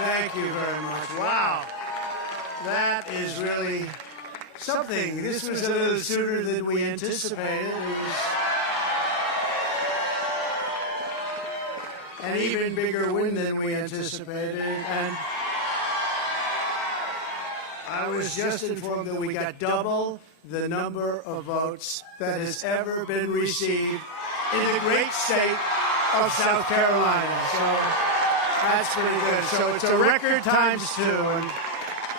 Thank you very much. Wow. That is really something. This was a little sooner than we anticipated. It was an even bigger win than we anticipated. And I was just informed that we got double the number of votes that has ever been received in the great state of South Carolina. So that's pretty good. So it's a record times 2. And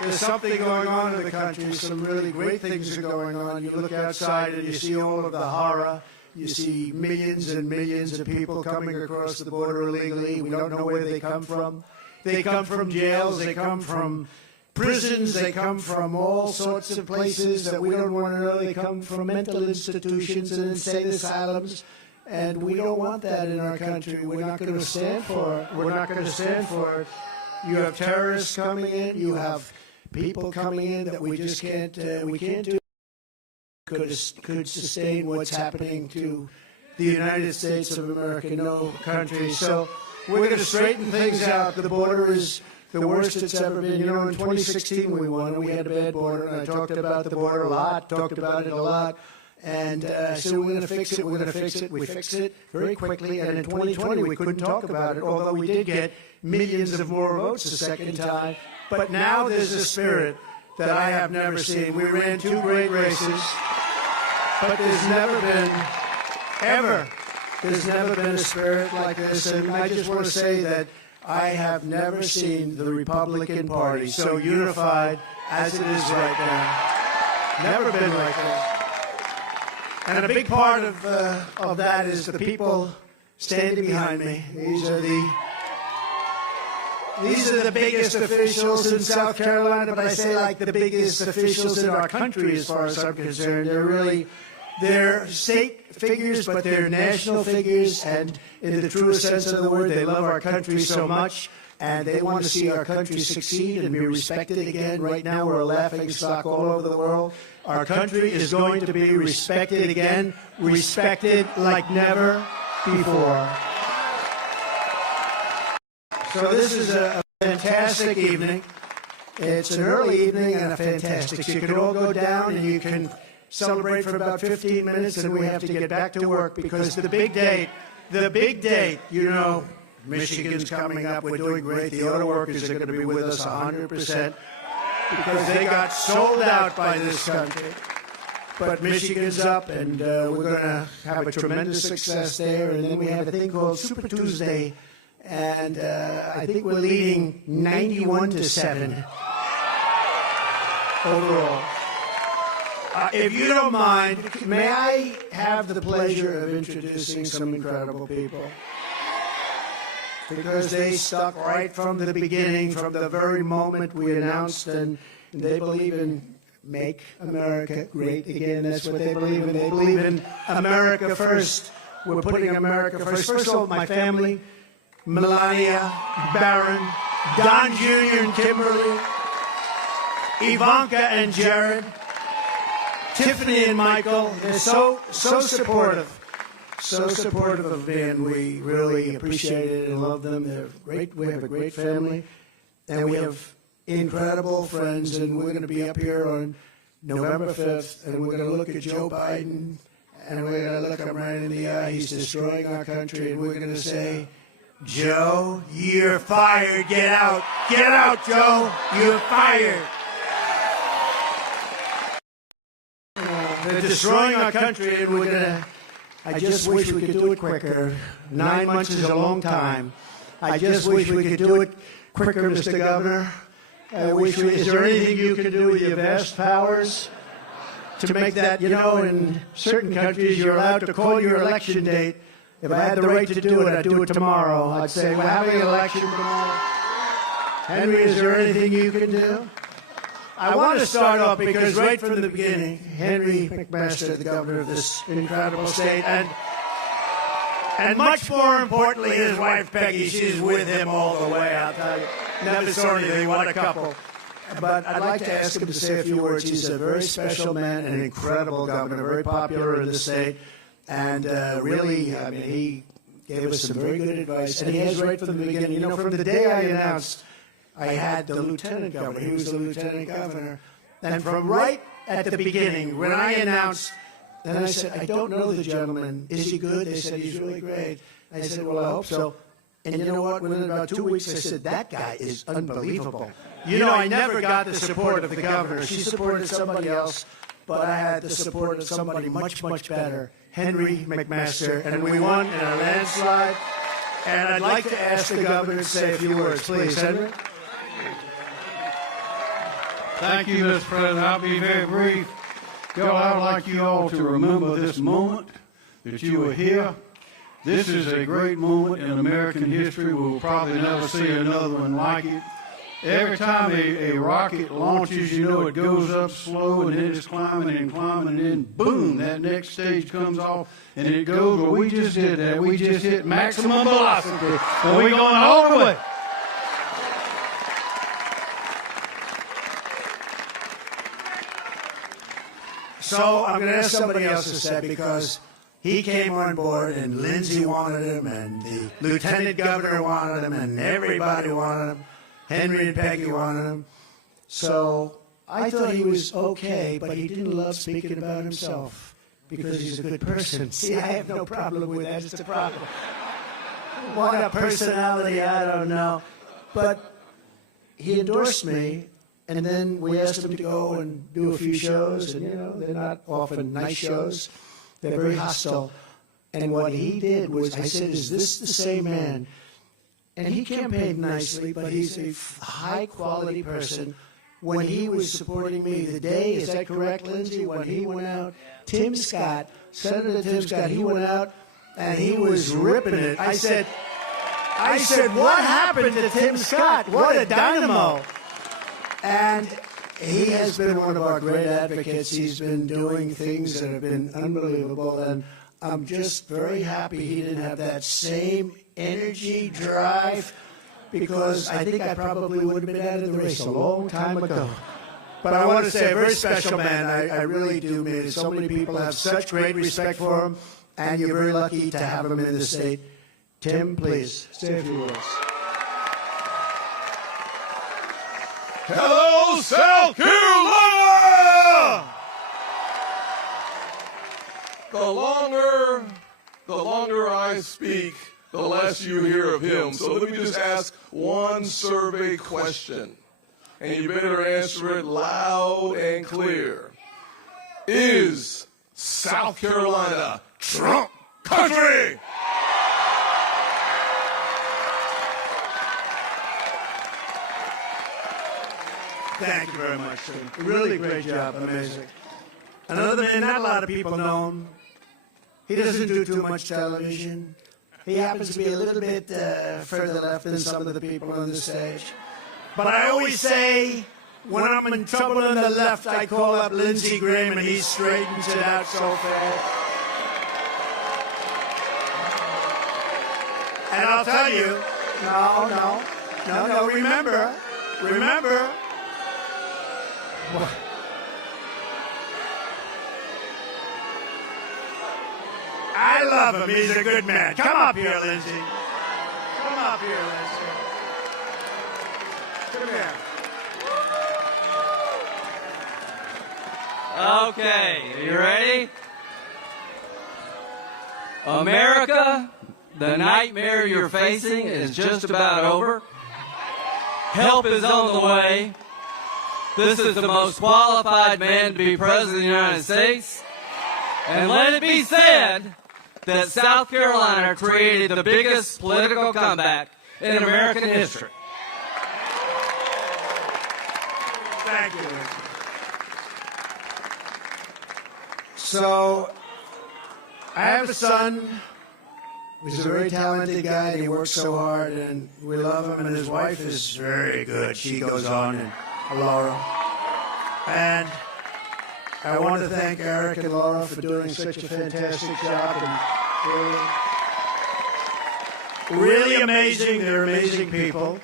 there's something going on in the country. Some really great things are going on. You look outside and you see all of the horror. You see millions and millions of people coming across the border illegally. We don't know where they come from. They come from jails. They come from prisons. They come from all sorts of places that we don't want to know. They come from mental institutions and insane asylums. And we don't want that in our country. We're not going to stand for it. We're not going to stand for it. You have terrorists coming in. You have people coming in that we just can't do. Could sustain what's happening to the United States of America, no country. So we're going to straighten things out. The border is the worst it's ever been. You know, in 2016 we won, and we had a bad border, and I talked about the border a lot, talked about it a lot. And so we're going to fix it, we're going to fix it. We fixed it very quickly, and in 2020 we couldn't talk about it, although we did get millions of more votes the second time. But now there's a spirit that I have never seen. We ran 2 great races, but there's never been a spirit like this. And I just want to say that I have never seen the Republican Party so unified as it is right now. Never been like that. And a big part of that is the people standing behind me. These are the biggest officials in South Carolina, but I say like the biggest officials in our country as far as I'm concerned. They're state figures, but they're national figures, and in the truest sense of the word, they love our country so much, and they want to see our country succeed and be respected again. Right now, we're a laughingstock all over the world. Our country is going to be respected again, respected like never before. So this is a fantastic evening. It's an early evening and a fantastic. So you can all go down and you can celebrate for about 15 minutes, and we have to get back to work because the big date, you know, Michigan's coming up. We're doing great. The auto workers are going to be with us 100% because they got sold out by this country. But Michigan's up, and we're going to have a tremendous success there. And then we have a thing called Super Tuesday, and I think we're leading 91-7 overall. If you don't mind, may I have the pleasure of introducing some incredible people? Because they stuck right from the beginning, from the very moment we announced, and they believe in make America great again. That's what they believe in. They believe in America first. We're putting America first. First of all, my family, Melania, Barron, Don Jr. and Kimberly, Ivanka and Jared, Tiffany and Michael. They're so supportive. So supportive of me, and we really appreciate it and love them. They're great. We have a great family, and we have incredible friends, and we're going to be up here on November 5th, and we're going to look at Joe Biden, and we're going to look him right in the eye. He's destroying our country, and we're going to say, Joe, you're fired. Get out. Get out, Joe. You're fired. They're destroying our country, and we're going to... I just wish we could do it quicker. 9 months is a long time. I just wish we could do it quicker, Mr. Governor. Is there anything you can do with your vast powers to make that, you know, in certain countries you're allowed to call your election date. If I had the right to do it, I'd do it tomorrow. I'd say, we're having an election tomorrow. Henry, is there anything you can do? I want to start off because right from the beginning, Henry McMaster, the governor of this incredible state, and much more importantly, his wife Peggy, she's with him all the way, I'll tell you. Never saw anything, what a couple. But I'd like to ask him to say a few words. He's a very special man, an incredible governor, very popular in the state, and really, I mean, he gave us some very good advice, and he has right from the beginning. You know, from the day I announced I had the lieutenant governor. He was the lieutenant governor. And from right at the beginning, when I announced, and I said, I don't know the gentleman. Is he good? They said, he's really great. I said, well, I hope so. And you know what? Within about 2 weeks, I said, that guy is unbelievable. You know, I never got the support of the governor. She supported somebody else, but I had the support of somebody much, much better, Henry McMaster, and we won in a landslide. And I'd like to ask the governor to say a few words. Please, Henry. Thank you, Mr. President. I'll be very brief. Y'all, I would like you all to remember this moment that you were here. This is a great moment in American history. We'll probably never see another one like it. Every time a rocket launches, you know, it goes up slow and then it's climbing and climbing and then boom, that next stage comes off and it goes. Well, we just did that. We just hit maximum velocity and we're going all the way. So I'm going to ask somebody else to say, because he came on board and Lindsey wanted him and the lieutenant governor wanted him and everybody wanted him. Henry and Peggy wanted him. So I thought he was okay, but he didn't love speaking about himself because he's a good person. See, I have no problem with that. It's a problem. What a personality, I don't know. But he endorsed me. And then we asked him to go and do a few shows, and, you know, they're not often nice shows. They're very hostile. And what he did was, I said, is this the same man? And he campaigned nicely, but he's a high-quality person. When he was supporting me the day, is that correct, Lindsey? When he went out, Tim Scott, Senator Tim Scott, he went out, and he was ripping it. I said, what happened to Tim Scott? What a dynamo. And he has been one of our great advocates. He's been doing things that have been unbelievable. And I'm just very happy he didn't have that same energy, drive, because I think I probably would have been out of the race a long time ago. But I want to say, a very special man. I really do mean it. So many people have such great respect for him, and you're very lucky to have him in the state. Tim, please, say a few words. Hello, South Carolina! The longer I speak, the less you hear of him. So let me just ask one survey question, and you better answer it loud and clear. Is South Carolina Trump country? Thank you very much, sir. Really great job. Amazing. Another man not a lot of people know him. He doesn't do too much television. He happens to be a little bit further left than some of the people on the stage. But I always say, when I'm in trouble on the left, I call up Lindsey Graham and he straightens it out so fast. And I'll tell you, no, remember, I love him. He's a good man. Come up here, Lindsey. Come up here, Lindsey. Come here. Okay, are you ready? America, the nightmare you're facing is just about over. Help is on the way. This is the most qualified man to be president of the United States. And let it be said that South Carolina created the biggest political comeback in American history. Thank you. So, I have a son who's a very talented guy, and he works so hard, and we love him, and his wife is very good. She goes on, and Laura. And I want to thank Eric and Laura for doing such a fantastic job. And really amazing. They're amazing people.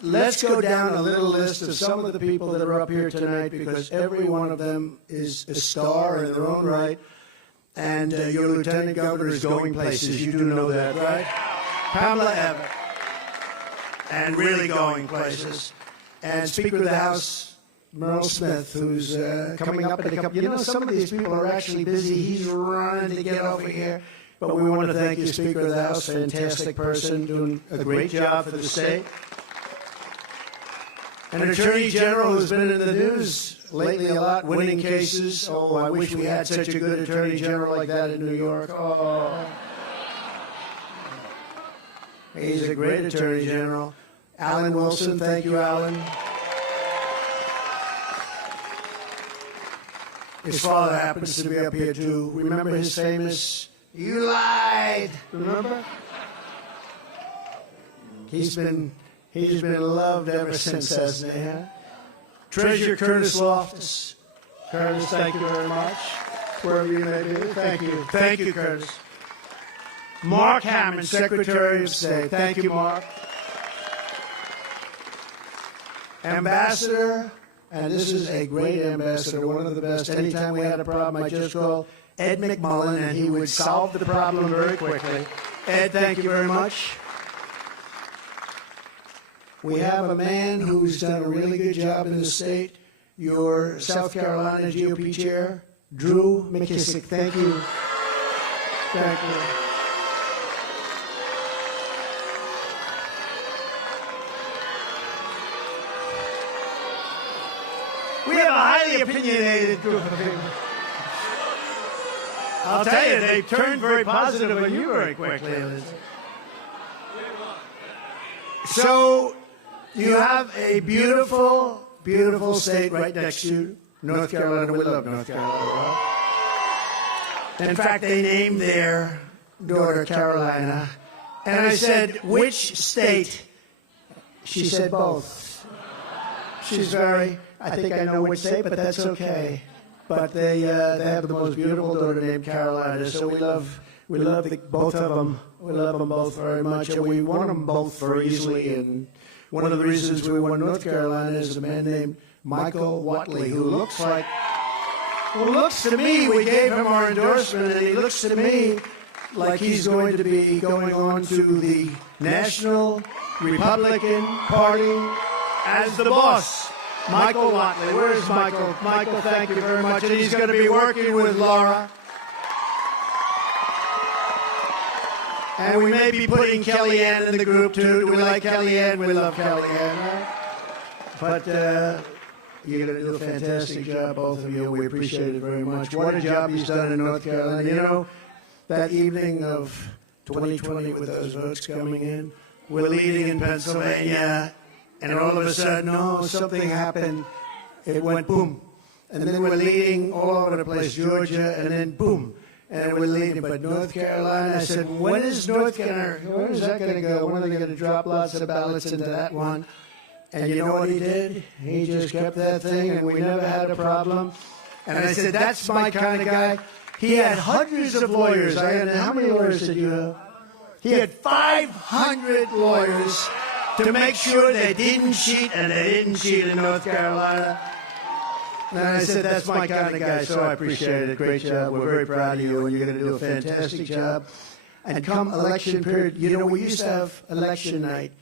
Let's go down a little list of some of the people that are up here tonight, because every one of them is a star in their own right. And your lieutenant governor is going places. You do know that, right? Pamela Abbott. and really going places. And Speaker of the House, Merle Smith, who's coming up in a couple. You know, some of these people are actually busy. He's running to get over here. But we want to thank you, Speaker of the House, fantastic person, doing a great job for the state. An Attorney General who's been in the news lately a lot, winning cases. Oh, I wish we had such a good Attorney General like that in New York. Oh. He's a great Attorney General. Alan Wilson, thank you, Alan. His father happens to be up here, too. Remember his famous, "You lied"? Remember? He's been loved ever since, hasn't he? Huh? Treasurer Curtis Loftus. Curtis, thank you very much. Wherever you may be, thank you. Thank you, Curtis. Mark Hammond, Secretary of State. Thank you, Mark. Ambassador, and this is a great ambassador, one of the best. Anytime we had a problem, I just called Ed McMullen, and he would solve the problem very quickly. Ed, thank you very much. We have a man who's done a really good job in the state, your South Carolina GOP chair, Drew McKissick. Thank you. Thank you. We have a highly opinionated group of people. I'll tell you, they turned very positive on you very quickly. So you have a beautiful, beautiful state right next to you, North Carolina. We love North Carolina. In fact, they named their daughter Carolina. And I said, which state? She said both. She's very... I think I know which state, but that's okay. But they have the most beautiful daughter named Carolina, so we love both of them. We love them both very much, and we won them both very easily. And one of the reasons we won North Carolina is a man named Michael Watley, who looks to me, we gave him our endorsement, and he looks to me like he's going to be going on to the National Republican Party as the boss. Michael Watley. Where is Michael? Michael, thank you very much. And he's going to be working with Laura. And we may be putting Kellyanne in the group, too. Do we like Kellyanne? We love Kellyanne, right? But you're going to do a fantastic job, both of you. We appreciate it very much. What a job he's done in North Carolina. You know, that evening of 2020 with those votes coming in, we're leading in Pennsylvania. And all of a sudden, something happened. It went boom. And then we're leading all over the place, Georgia, and then boom. And we're leading. But North Carolina, I said, when is that going to go? When are they going to drop lots of ballots into that one? And you know what he did? He just kept that thing, and we never had a problem. And I said, that's my kind of guy. He had hundreds of lawyers. How many lawyers did you have? He had 500 lawyers to make sure they didn't cheat, and they didn't cheat in North Carolina. And I said, that's my kind of guy, so I appreciate it. Great job. We're very proud of you, and you're going to do a fantastic job. And come election period, you know, we used to have election night.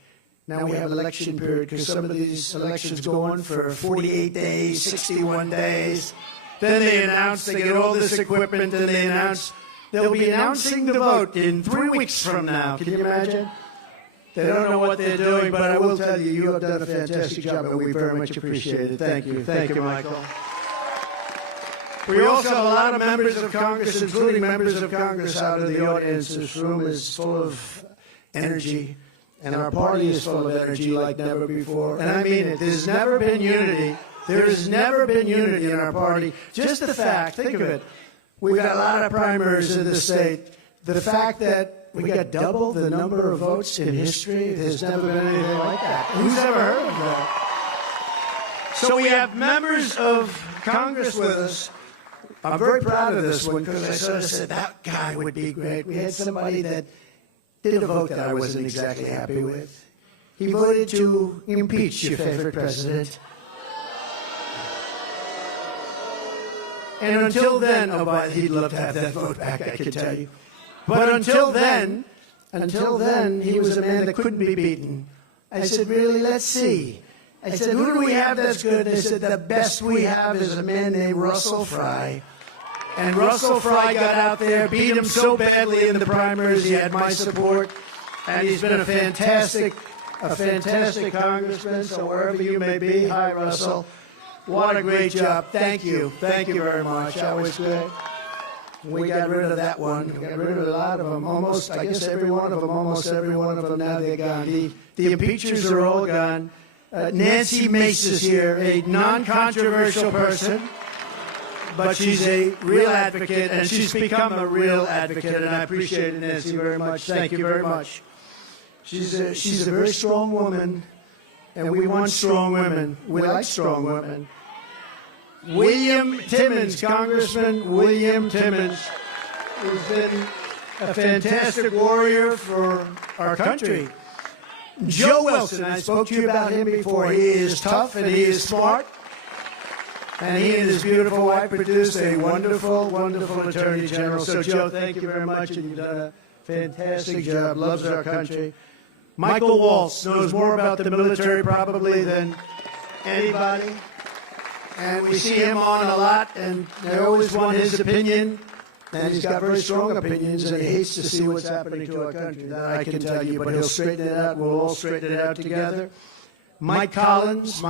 Now we have election period because some of these elections go on for 48 days, 61 days. Then they announce, they get all this equipment, and they announce they'll be announcing the vote in 3 weeks from now. Can you imagine? They don't know what they're doing, but I will tell you, you have done a fantastic job, and we very much appreciate it. Thank you. Thank you, Michael. We also have a lot of members of Congress, including members of Congress out of the audience. This room is full of energy, and our party is full of energy like never before. And I mean it. There's never been unity. There has never been unity in our party. Just the fact, think of it, we've got a lot of primaries in the state. The fact that we got double the number of votes in history. There's never been anything like that. Who's ever heard of that? So we have members of Congress with us. I'm very proud of this one because I sort of said that guy would be great. We had somebody that did a vote that I wasn't exactly happy with. He voted to impeach your favorite president. And until then, he'd love to have that vote back, I can tell you. But until then, he was a man that couldn't be beaten. I said, really? Let's see. I said, who do we have that's good? They said, the best we have is a man named Russell Fry. And Russell Fry got out there, beat him so badly in the primaries, he had my support, and he's been a fantastic congressman, so wherever you may be, hi, Russell. What a great job. Thank you. Thank you very much. That was great. We got rid of that one. We got rid of a lot of them. Almost, I guess every one of them, almost every one of them, now they're gone. The impeachers are all gone. Nancy Mace is here, a non-controversial person, but she's a real advocate, and she's become a real advocate, and I appreciate it, Nancy, very much. Thank you very much. She's a very strong woman, and we want strong women. We like strong women. William Timmons, Congressman William Timmons, has been a fantastic warrior for our country. Joe Wilson, I spoke to you about him before. He is tough and he is smart. And he and his beautiful wife produced a wonderful, wonderful Attorney General. So, Joe, thank you very much, and you've done a fantastic job. Loves our country. Michael Waltz knows more about the military probably than anybody. And we see him on a lot, and they always want his opinion. And he's got very strong opinions, and he hates to see what's happening to our country. That I can tell you, but he'll straighten it out. We'll all straighten it out together. Michael Collins.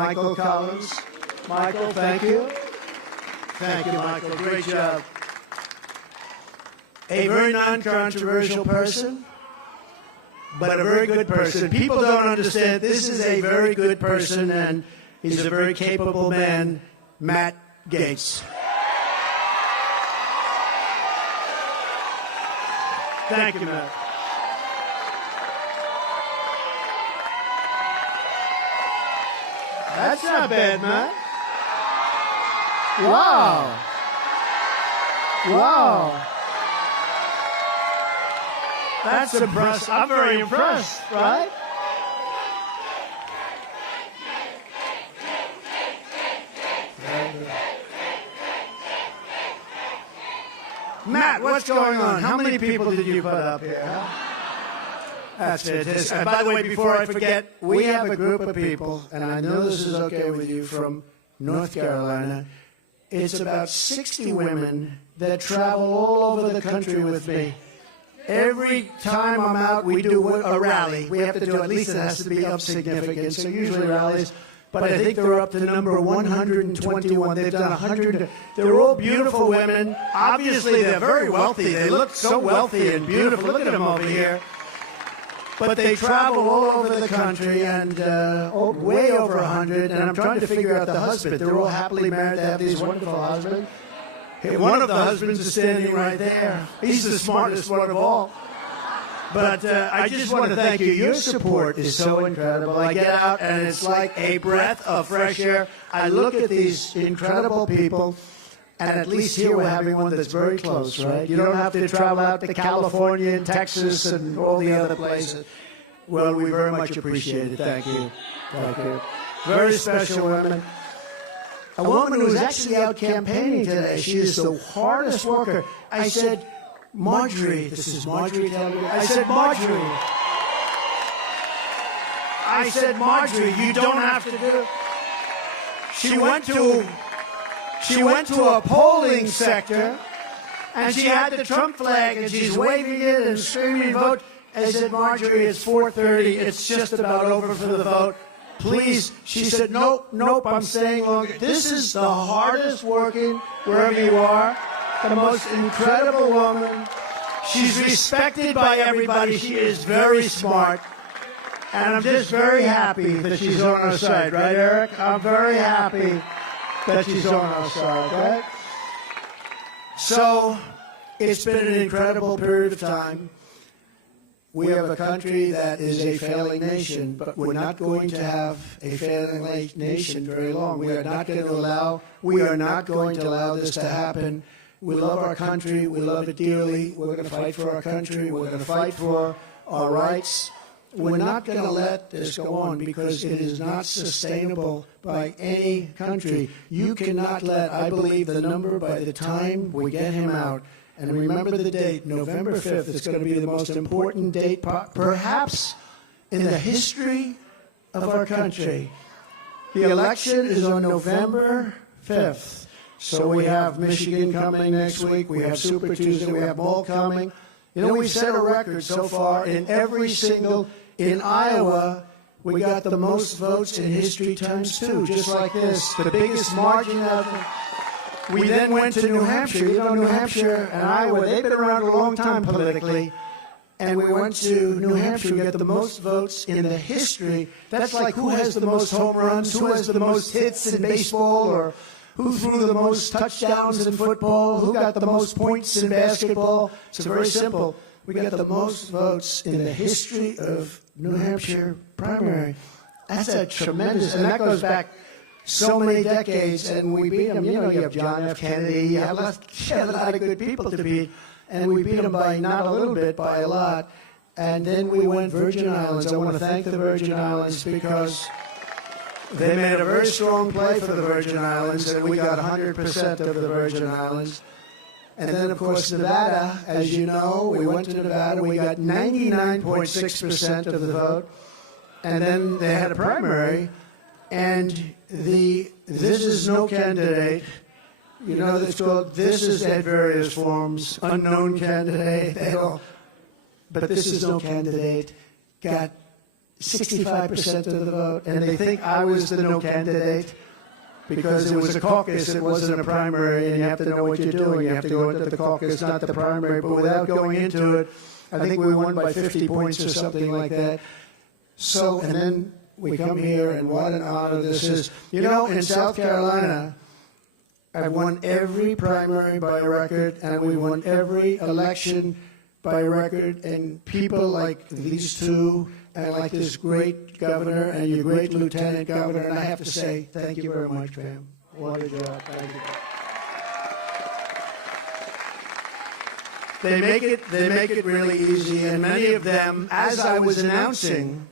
Michael, thank you. Thank you, Michael. Great job. A very non-controversial person, but a very good person. People don't understand. This is a very good person, and he's a very capable man, Matt Gaetz. Thank you, Matt. That's not bad, Matt. Wow. Wow. That's impressive. I'm very impressed, right? Matt, what's going on? How many people did you put up here? That's fantastic. And by the way, before I forget, we have a group of people, and I know this is okay with you, from North Carolina. It's about 60 women that travel all over the country with me. Every time I'm out, we do a rally. We have to do, at least it has to be of significance, so usually rallies. But I think they're up to number 121. They've done 100. They're all beautiful women. Obviously, they're very wealthy. They look so wealthy and beautiful. Look at them over here. But they travel all over the country, and way over 100. And I'm trying to figure out the husband. They're all happily married. They have these wonderful husbands. Hey, one of the husbands is standing right there. He's the smartest one of all. But I just want to thank you. Your support is so incredible. I get out, and it's like a breath of fresh air. I look at these incredible people, and at least here we're having one that's very close, right? You don't have to travel out to California and Texas and all the other places. Well, we very much appreciate it. Thank you. Thank you. Very special woman. A woman who's actually out campaigning today. She is the hardest worker. I said, Marjorie, this is Marjorie telling me. I said, Marjorie, you don't have to do it. She went to a polling sector, and she had the Trump flag, and she's waving it and screaming, vote. I said, Marjorie, it's 4:30. It's just about over for the vote. Please. She said, nope, I'm staying longer. This is the hardest working, wherever you are, the most incredible woman. She's respected by everybody. She is very smart. And I'm just very happy that she's on our side. Right, Eric? I'm very happy that she's on our side, right? So, it's been an incredible period of time. We have a country that is a failing nation, but we're not going to have a failing nation very long. We are not going to allow this to happen. We love our country. We love it dearly. We're going to fight for our country. We're going to fight for our rights. We're not going to let this go on because it is not sustainable by any country. You cannot let, I believe, the number by the time we get him out. And remember the date, November 5th. It's going to be the most important date, perhaps, in the history of our country. The election is on November 5th. So we have Michigan coming next week. We have Super Tuesday. We have Bowl coming. You know, we've set a record so far in Iowa, we got the most votes in history times 2, just like this, the biggest margin ever. We then went to New Hampshire. You know, New Hampshire and Iowa, they've been around a long time politically. And we went to New Hampshire. We got the most votes in the history. That's like who has the most home runs, who has the most hits in baseball, or who threw the most touchdowns in football, who got the most points in basketball. It's very simple. We got the most votes in the history of New Hampshire primary. That's a tremendous, and that goes back so many decades, and we beat them. You know, you have John F. Kennedy, you have a lot of good people to beat, and we beat them by not a little bit, by a lot. And then we went Virgin Islands. I want to thank the Virgin Islands because they made a very strong play for the Virgin Islands, and we got 100% of the Virgin Islands. And then, of course, Nevada, as you know, we went to Nevada. We got 99.6% of the vote. And then they had a primary, and this is no candidate. You know, it's called, this is at various forms, unknown candidate, but this is no candidate, got 65% of the vote, and they think I was the no candidate because it was a caucus, it wasn't a primary, and you have to know what you're doing. You have to go into the caucus, not the primary, but without going into it, I think we won by 50 points or something like that. So, and then we come here, and what an honor this is. You know, in South Carolina, I've won every primary by a record, and we won every election by a record, and people like these two, and like this great governor, and your great lieutenant governor, and I have to say, thank you very much, ma'am. What a job. Thank you. They make it really easy, and many of them, as I was announcing,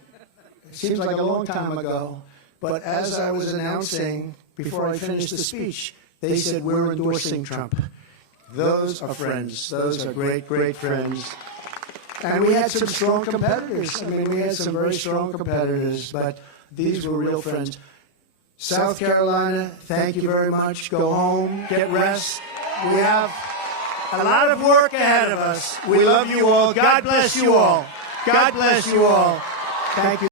it seems like a long time ago, but as I was announcing, before I finished the speech, they said, we're endorsing Trump. Those are friends. Those are great, great friends. And we had some strong competitors. I mean, we had some very strong competitors, but these were real friends. South Carolina, thank you very much. Go home, get rest. We have a lot of work ahead of us. We love you all. God bless you all. God bless you all. Thank you.